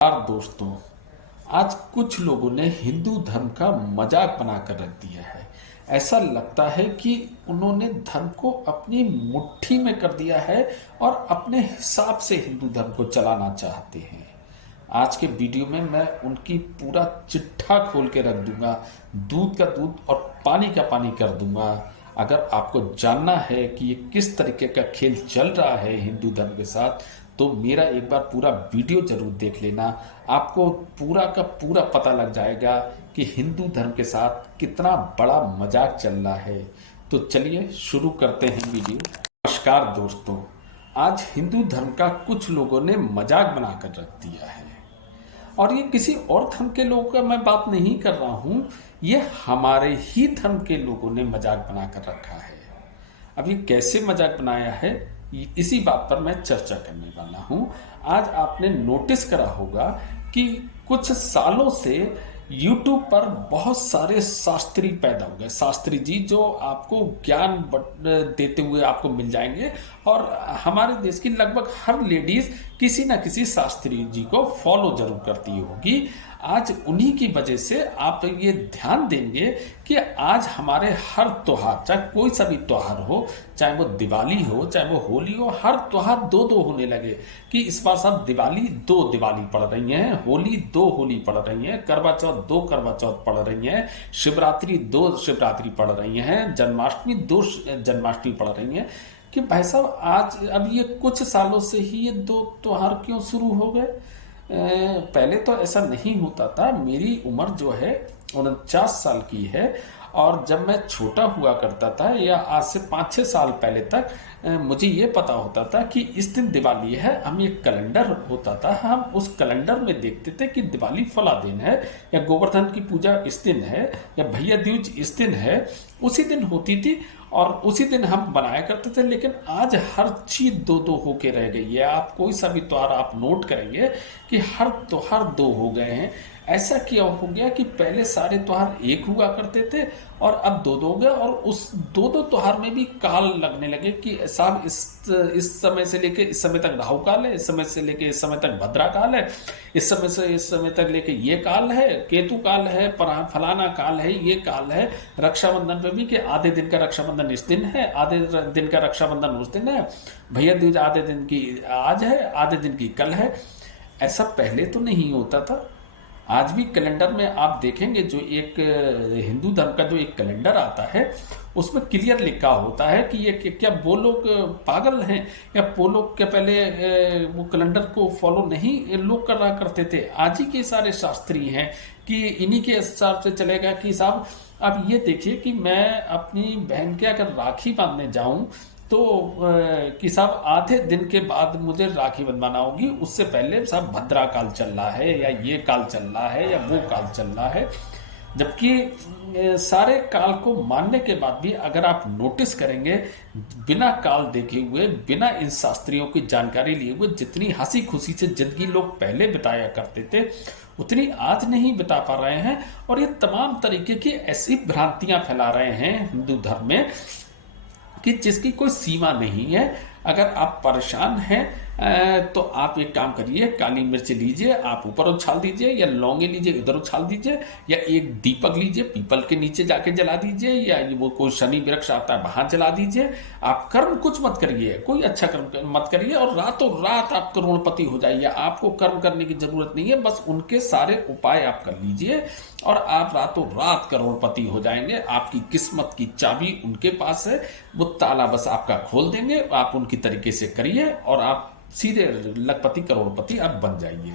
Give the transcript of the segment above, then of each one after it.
यार दोस्तों, आज कुछ लोगों ने हिंदू धर्म का मजाक बनाकर रख दिया है। ऐसा लगता है कि उन्होंने धर्म को अपनी मुट्ठी में कर दिया है और अपने हिसाब से हिंदू धर्म को चलाना चाहते हैं। आज के वीडियो में मैं उनकी पूरा चिट्ठा खोल के रख दूंगा, दूध का दूध और पानी का पानी कर दूंगा। अगर आपको जानना है कि ये किस तरीके का खेल चल रहा है हिंदू धर्म के साथ, तो मेरा एक बार पूरा वीडियो जरूर देख लेना। आपको पूरा का पूरा पता लग जाएगा कि हिंदू धर्म के साथ कितना बड़ा मजाक चल रहा है। तो चलिए शुरू करते हैं वीडियो। नमस्कार दोस्तों, आज हिंदू धर्म का कुछ लोगों ने मजाक बनाकर रख दिया है। और ये किसी और धर्म के लोगों का मैं बात नहीं कर रहा हूं, ये हमारे ही धर्म के लोगों ने मजाक बनाकर रखा है। अब ये कैसे मजाक बनाया है, इसी बात पर मैं चर्चा करने वाला हूं। आज आपने नोटिस करा होगा कि कुछ सालों से YouTube पर बहुत सारे शास्त्री पैदा हो गए। शास्त्री जी जो आपको ज्ञान देते हुए आपको मिल जाएंगे, और हमारे देश की लगभग हर लेडीज किसी ना किसी शास्त्री जी को फॉलो जरूर करती होगी। आज उन्हीं की वजह से आप ये ध्यान देंगे कि आज हमारे हर त्योहार, चाहे कोई सा भी त्योहार हो, चाहे वो दिवाली हो, चाहे वो होली हो, हर त्योहार दो दो होने लगे। कि इस बार सब दिवाली दो दिवाली पड़ रही हैं, होली दो होली पड़ रही हैं, करवा चौथ दो करवा चौथ पड़ रही हैं, शिवरात्रि दो शिवरात्रि पड़ रही हैं, जन्माष्टमी दो जन्माष्टमी पड़ रही हैं। कि भाई साहब, आज अब ये कुछ सालों से ही ये दो त्योहार क्यों शुरू हो गए? पहले तो ऐसा नहीं होता था। मेरी उम्र जो है 49 साल की है, और जब मैं छोटा हुआ करता था, या आज से 5-6 साल पहले तक, मुझे ये पता होता था कि इस दिन दिवाली है। हम एक कैलेंडर होता था, हम उस कैलेंडर में देखते थे कि दिवाली फला दिन है, या गोवर्धन की पूजा इस दिन है, या भैया दूज इस दिन है, उसी दिन होती थी और उसी दिन हम बनाया करते थे। लेकिन आज हर चीज दो दो होके रह गई है। आप कोई सा भी त्योहार आप नोट करेंगे कि हर त्योहार दो हो गए हैं। ऐसा क्यों हो गया कि पहले सारे त्योहार एक हुआ करते थे और अब दो दो हो गए, और उस दो दो त्योहार में भी काल लगने लगे कि साहब इस समय से लेके इस समय तक राहु काल है, इस समय से लेके इस समय तक भद्रा काल है, इस समय से इस समय तक लेके ये काल है, केतु काल है, फलाना काल है, ये काल है। रक्षाबंधन पे भी कि आधे दिन का रक्षाबंधन इस दिन है, आधे दिन का रक्षाबंधन उस दिन है, भैया दूज आधे दिन की आज है, आधे दिन की कल है। ऐसा पहले तो नहीं होता था। आज भी कैलेंडर में आप देखेंगे, जो एक हिंदू धर्म का जो एक कैलेंडर आता है, उसमें क्लियर लिखा होता है कि ये क्या वो लोग पागल हैं, या वो लोग क्या पहले वो कैलेंडर को फॉलो नहीं लोग कर रहा करते थे? आज ही के सारे शास्त्री हैं कि इन्हीं के हिसाब से चलेगा कि साहब अब ये देखिए कि मैं अपनी बहन के अगर राखी बांधने जाऊं, तो कि साहब आधे दिन के बाद मुझे राखी बंधवाना होगी, उससे पहले साहब भद्रा काल चल रहा है, या ये काल चल रहा है, या वो काल चल रहा है। जबकि सारे काल को मानने के बाद भी अगर आप नोटिस करेंगे, बिना काल देखे हुए, बिना इन शास्त्रियों की जानकारी लिए हुए, जितनी हंसी खुशी से जिंदगी लोग पहले बिताया करते थे, उतनी आज नहीं बिता पा रहे हैं। और ये तमाम तरीके की ऐसी भ्रांतियां फैला रहे हैं हिंदू धर्म में कि जिसकी कोई सीमा नहीं है। अगर आप परेशान हैं तो आप एक काम करिए, काली मिर्च लीजिए, आप ऊपर उछाल दीजिए, या लौंगे लीजिए इधर उछाल दीजिए, या एक दीपक लीजिए पीपल के नीचे जाके जला दीजिए, या वो कोई शनि वृक्ष आता है वहां जला दीजिए। आप कर्म कुछ मत करिए, कोई अच्छा कर्म मत करिए, और रातों रात आप करोड़पति हो जाइए। आपको कर्म करने की जरूरत नहीं है, बस उनके सारे उपाय आप कर लीजिए और आप रातों रात करोड़पति हो जाएंगे। आपकी किस्मत की चाबी उनके पास है, वो ताला बस आपका खोल देंगे। आप उनकी तरीके से करिए और आप सीधे लखपति करोड़पति आप बन जाइए।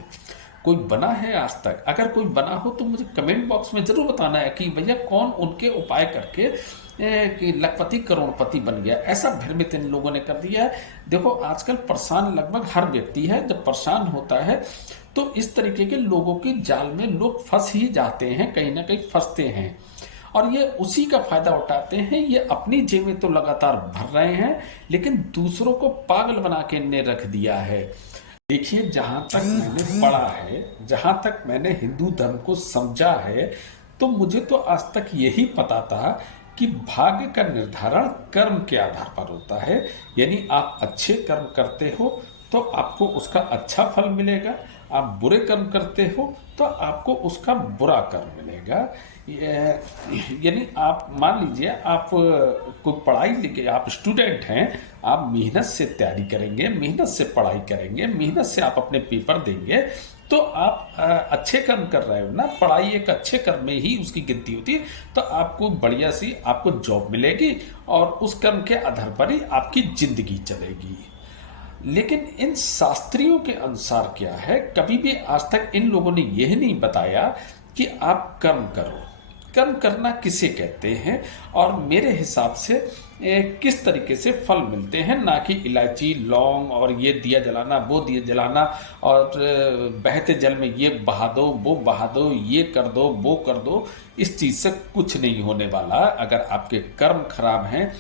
कोई बना है आज तक? अगर कोई बना हो तो मुझे कमेंट बॉक्स में जरूर बताना है कि भैया कौन उनके उपाय करके कि लखपति करोड़पति बन गया। ऐसा भ्रमित इन लोगों ने कर दिया है। देखो, आजकल परेशान लगभग हर व्यक्ति है। जब परेशान होता है तो इस तरीके के लोगों की जाल में लोग फंस ही जाते हैं, कहीं ना कहीं फंसते हैं, और ये उसी का फायदा उठाते हैं। ये अपनी जेबें तो लगातार भर रहे हैं, लेकिन दूसरों को पागल बना के इन्हें रख दिया है। देखिए, जहां तक मैंने पढ़ा है, जहां तक मैंने हिंदू धर्म को समझा है, तो मुझे तो आज तक यही पता था कि भाग्य का निर्धारण कर्म के आधार पर होता है। यानी आप अच्छे कर्म करते हो तो आपको उसका अच्छा फल मिलेगा, आप बुरे कर्म करते हो तो आपको उसका बुरा कर्म मिलेगा। यानी आप मान लीजिए, आप कोई पढ़ाई लिखे, आप स्टूडेंट हैं, आप मेहनत से तैयारी करेंगे, मेहनत से पढ़ाई करेंगे, मेहनत से आप अपने पेपर देंगे, तो आप अच्छे कर्म कर रहे हो ना। पढ़ाई एक अच्छे कर्म में ही उसकी गिनती होती है, तो आपको बढ़िया सी आपको जॉब मिलेगी और उस कर्म के आधार पर ही आपकी जिंदगी चलेगी। लेकिन इन शास्त्रियों के अनुसार क्या है, कभी भी आज तक इन लोगों ने यह नहीं बताया कि आप कर्म करो। कर्म करना किसे कहते हैं और मेरे हिसाब से किस तरीके से फल मिलते हैं, ना कि इलायची, लौंग और ये दिया जलाना, वो दिया जलाना और बहते जल में ये बहा दो, वो बहा दो, ये कर दो, वो कर दो। इस चीज़ से कुछ नहीं होने वाला। अगर आपके कर्म खराब हैं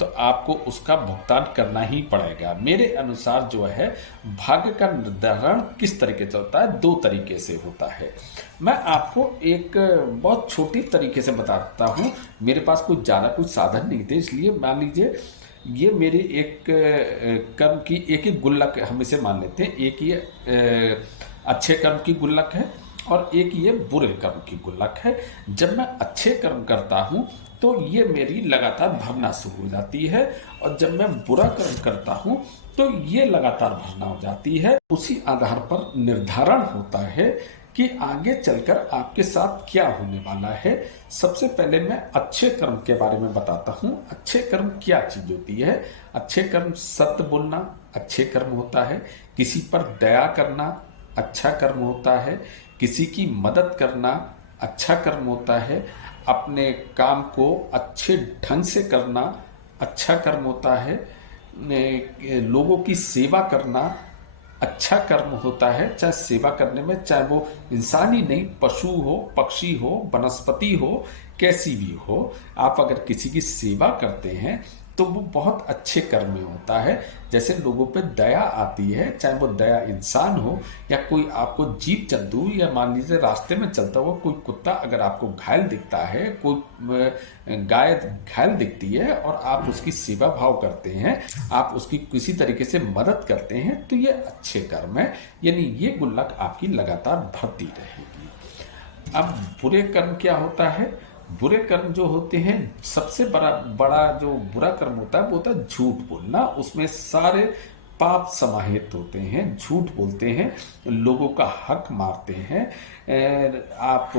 तो आपको उसका भुगतान करना ही पड़ेगा। मेरे अनुसार जो है, भाग्य का निर्धारण किस तरीके से होता है, 2 तरीके से होता है। मैं आपको एक बहुत छोटी तरीके से बताता हूँ। मेरे पास कुछ ज़्यादा कुछ साधन नहीं थे, इसलिए मान लीजिए ये मेरी एक कर्म की एक ही गुल्लक हम इसे मान लेते हैं। एक ये अच्छे कर्म की गुल्लक है और एक ये बुरे कर्म की गुल्लक है। जब मैं अच्छे कर्म करता हूँ तो ये मेरी लगातार भरना शुरू हो जाती है, और जब मैं बुरा कर्म करता हूँ तो ये लगातार भरना हो जाती है। उसी आधार पर निर्धारण होता है कि आगे चलकर आपके साथ क्या होने वाला है। सबसे पहले मैं अच्छे कर्म के बारे में बताता हूँ। अच्छे कर्म क्या चीज होती है? अच्छे कर्म सत्य बोलना अच्छे कर्म होता है, किसी पर दया करना अच्छा कर्म होता है, किसी की मदद करना अच्छा कर्म होता है, अपने काम को अच्छे ढंग से करना अच्छा कर्म होता है, लोगों की सेवा करना अच्छा कर्म होता है। चाहे सेवा करने में, चाहे वो इंसान ही नहीं, पशु हो, पक्षी हो, वनस्पति हो, कैसी भी हो, आप अगर किसी की सेवा करते हैं तो वो बहुत अच्छे कर्म में होता है। जैसे लोगों पे दया आती है, चाहे वो दया इंसान हो या कोई आपको जीव जंतु, या मान लीजिए रास्ते में चलता हुआ कोई कुत्ता अगर आपको घायल दिखता है, कोई गाय घायल दिखती है और आप उसकी सेवा भाव करते हैं, आप उसकी किसी तरीके से मदद करते हैं, तो ये अच्छे कर्म है। यानी ये गुल्लक आपकी लगातार भरती रहेगी। अब बुरे कर्म क्या होता है? बुरे कर्म जो होते हैं, सबसे बड़ा बड़ा जो बुरा कर्म होता है वो होता है झूठ बोलना। उसमें सारे पाप समाहित होते हैं। झूठ बोलते हैं, लोगों का हक मारते हैं। आप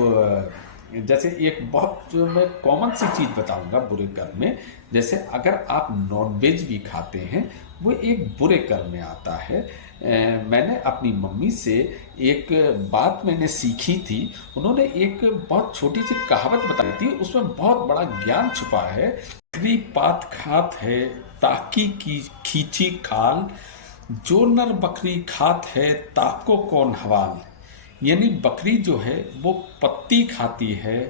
जैसे एक बहुत मैं कॉमन सी चीज बताऊंगा बुरे कर्म में, जैसे अगर आप नॉनवेज भी खाते हैं, वो एक बुरे कर्म में आता है। मैंने अपनी मम्मी से एक बात मैंने सीखी थी। उन्होंने एक बहुत छोटी सी कहावत बताई थी, उसमें बहुत बड़ा ज्ञान छुपा है। बकरी पात खात है ताकी की खींची खाल, जो नर बकरी खात है ताको कौन हवाल। यानी बकरी जो है वो पत्ती खाती है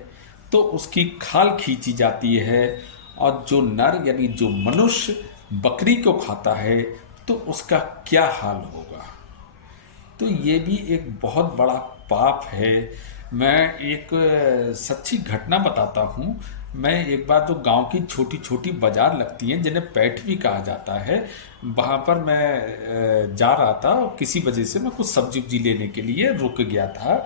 तो उसकी खाल खींची जाती है, और जो नर यानी जो मनुष्य बकरी को खाता है तो उसका क्या हाल होगा। तो ये भी एक बहुत बड़ा पाप है। मैं एक सच्ची घटना बताता हूँ। मैं एक बार तो गांव की छोटी छोटी बाजार लगती हैं जिन्हें पैठ भी कहा जाता है, वहाँ पर मैं जा रहा था और किसी वजह से मैं कुछ सब्जी वब्जी लेने के लिए रुक गया था।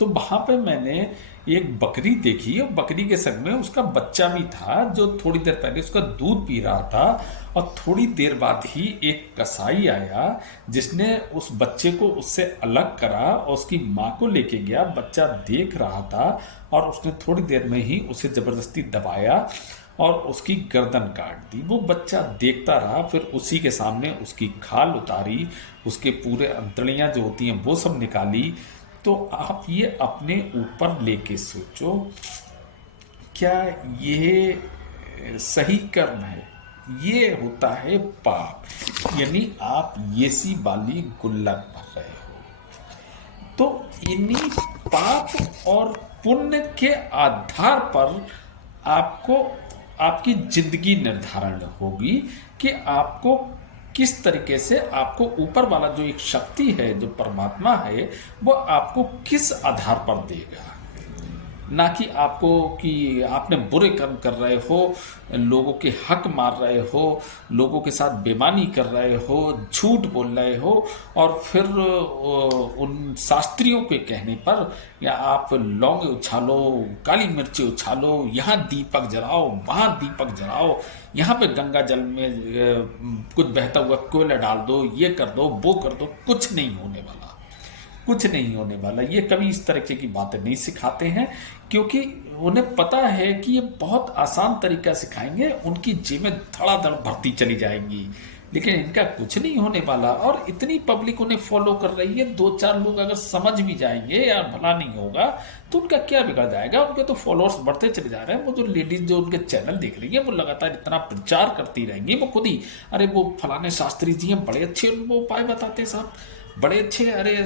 तो वहाँ पे मैंने एक बकरी देखी, और बकरी के संग में उसका बच्चा भी था जो थोड़ी देर पहले उसका दूध पी रहा था। और थोड़ी देर बाद ही एक कसाई आया जिसने उस बच्चे को उससे अलग करा और उसकी माँ को लेके गया। बच्चा देख रहा था और उसने थोड़ी देर में ही उसे जबरदस्ती दबाया और उसकी गर्दन काट दी। वो बच्चा देखता रहा, फिर उसी के सामने उसकी खाल उतारी, उसके पूरे अंतड़ियाँ जो होती हैं वो सब निकाली। तो आप ये अपने ऊपर लेके सोचो, क्या ये सही कर्म है? ये होता है पाप। यानी आप ये सी वाली गुल्लक भर रहे हो। तो इन्हीं पाप और पुण्य के आधार पर आपको आपकी जिंदगी निर्धारण होगी कि आपको किस तरीके से, आपको ऊपर वाला जो एक शक्ति है, जो परमात्मा है, वो आपको किस आधार पर देगा। ना कि आपको कि आपने बुरे कर्म कर रहे हो, लोगों के हक मार रहे हो, लोगों के साथ बेईमानी कर रहे हो, झूठ बोल रहे हो, और फिर उन शास्त्रियों के कहने पर या आप लौंगे उछालो, काली मिर्ची उछालो, यहाँ दीपक जलाओ, वहाँ दीपक जलाओ, यहाँ पे गंगा जल में कुछ बहता हुआ कोयला डाल दो, ये कर दो, वो कर दो, कुछ नहीं होने वाला, कुछ नहीं होने वाला। ये कभी इस तरीके की बातें नहीं सिखाते हैं, क्योंकि उन्हें पता है कि ये बहुत आसान तरीका सिखाएंगे, उनकी जेबें धड़ाधड़ भरती चली जाएंगी, लेकिन इनका कुछ नहीं होने वाला। और इतनी पब्लिक उन्हें फॉलो कर रही है, 2-4 लोग अगर समझ भी जाएंगे या भला नहीं होगा तो उनका क्या बिगड़ जाएगा, उनके तो फॉलोअर्स बढ़ते चले जा रहे हैं। वो जो लेडीज जो उनके चैनल देख रही है वो लगातार इतना प्रचार करती रहेंगी, वो खुद ही अरे वो फलाने शास्त्री जी हैं, बड़े अच्छे वो उपाय बताते साहब, बड़े अच्छे, अरे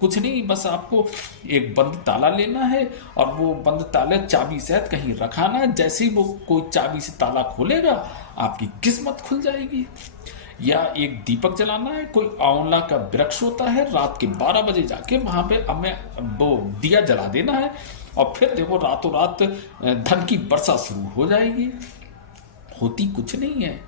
कुछ नहीं, बस आपको एक बंद ताला लेना है और वो बंद ताले चाबी से कहीं रखाना है, जैसे ही वो कोई चाबी से ताला खोलेगा आपकी किस्मत खुल जाएगी। या एक दीपक जलाना है, कोई आंवला का वृक्ष होता है, रात के 12 बजे जाके वहां पे हमें वो दिया जला देना है, और फिर देखो रातों रात धन की वर्षा शुरू हो जाएगी। होती कुछ नहीं है,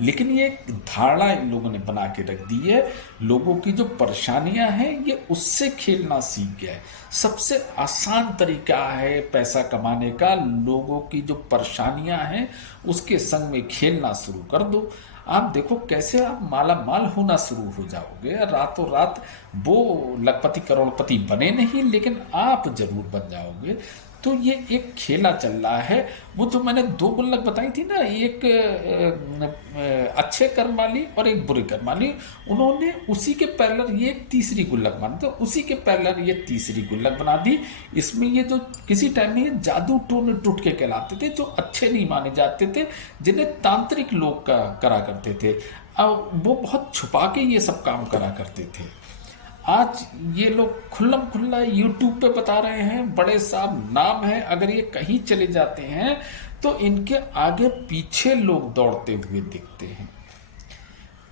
लेकिन ये एक धारणा इन लोगों ने बना के रख दी है। लोगों की जो परेशानियां हैं ये उससे खेलना सीख गया है। सबसे आसान तरीका है पैसा कमाने का, लोगों की जो परेशानियां हैं उसके संग में खेलना शुरू कर दो। आप देखो कैसे आप माला माल होना शुरू हो जाओगे, रातों रात। वो लखपति करोड़पति बने नहीं, लेकिन आप जरूर बन जाओगे। तो ये एक खेला चल रहा है। वो जो मैंने 2 गुल्लक बताई थी ना, एक अच्छे कर्म वाली और एक बुरे कर्म वाली, उन्होंने उसी के पैरेलल ये एक तीसरी गुल्लक बना, तो उसी के पैरेलल ये तीसरी गुल्लक बना दी। इसमें ये जो किसी टाइम में ये जादू टोने टुटके कहलाते थे, जो अच्छे नहीं माने जाते थे, जिन्हें तांत्रिक लोग करा करते थे, अब वो बहुत छुपा के ये सब काम करा करते थे। आज ये लोग खुल्लम खुल्ला यूट्यूब पे बता रहे हैं, बड़े साहब नाम है, अगर ये कहीं चले जाते हैं तो इनके आगे पीछे लोग दौड़ते हुए दिखते हैं।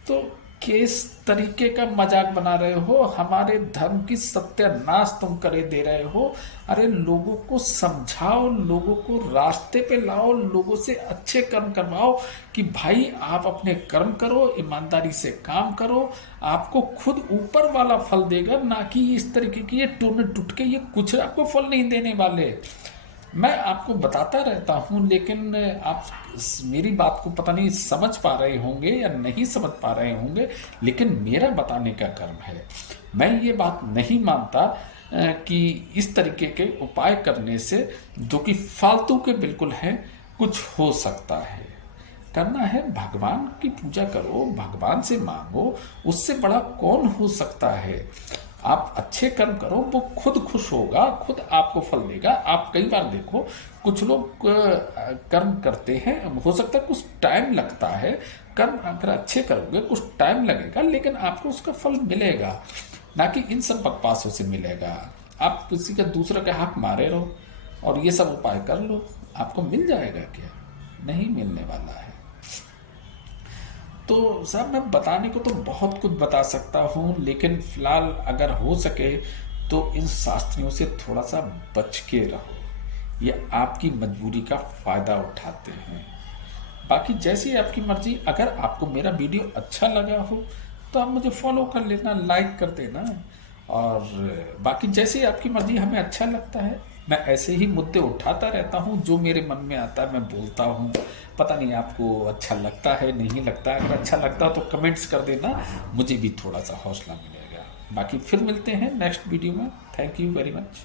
तो किस तरीके का मजाक बना रहे हो, हमारे धर्म की सत्यानाश तुम करे दे रहे हो। अरे लोगों को समझाओ, लोगों को रास्ते पे लाओ, लोगों से अच्छे कर्म करवाओ कि भाई आप अपने कर्म करो, ईमानदारी से काम करो, आपको खुद ऊपर वाला फल देगा, ना कि इस तरीके की ये टूने टुटके ये कुछ आपको फल नहीं देने वाले। मैं आपको बताता रहता हूँ, लेकिन आप मेरी बात को पता नहीं समझ पा रहे होंगे या नहीं समझ पा रहे होंगे, लेकिन मेरा बताने का कर्म है। मैं ये बात नहीं मानता कि इस तरीके के उपाय करने से, जो कि फालतू के बिल्कुल हैं, कुछ हो सकता है। करना है भगवान की पूजा करो, भगवान से मांगो, उससे बड़ा कौन हो सकता है। आप अच्छे कर्म करो, वो खुद खुश होगा, खुद आपको फल देगा। आप कई बार देखो कुछ लोग कर्म करते हैं, हो सकता है कुछ टाइम लगता है, कर्म अगर अच्छे करोगे कुछ टाइम लगेगा, लेकिन आपको उसका फल मिलेगा, ना कि इन सब बकवासों से मिलेगा। आप किसी का दूसरे का हक मारे रहो और ये सब उपाय कर लो, आपको मिल जाएगा क्या? नहीं मिलने वाला है। तो साहब मैं बताने को तो बहुत कुछ बता सकता हूँ, लेकिन फिलहाल अगर हो सके तो इन शास्त्रियों से थोड़ा सा बच के रहो, ये आपकी मजबूरी का फ़ायदा उठाते हैं। बाकी जैसी आपकी मर्ज़ी, अगर आपको मेरा वीडियो अच्छा लगा हो तो आप मुझे फॉलो कर लेना, लाइक कर देना, और बाकी जैसे आपकी मर्ज़ी, हमें अच्छा लगता है। मैं ऐसे ही मुद्दे उठाता रहता हूँ, जो मेरे मन में आता है मैं बोलता हूँ। पता नहीं आपको अच्छा लगता है नहीं लगता है, अगर अच्छा लगता है तो कमेंट्स कर देना, मुझे भी थोड़ा सा हौसला मिलेगा। बाकी फिर मिलते हैं नेक्स्ट वीडियो में। Thank you very much.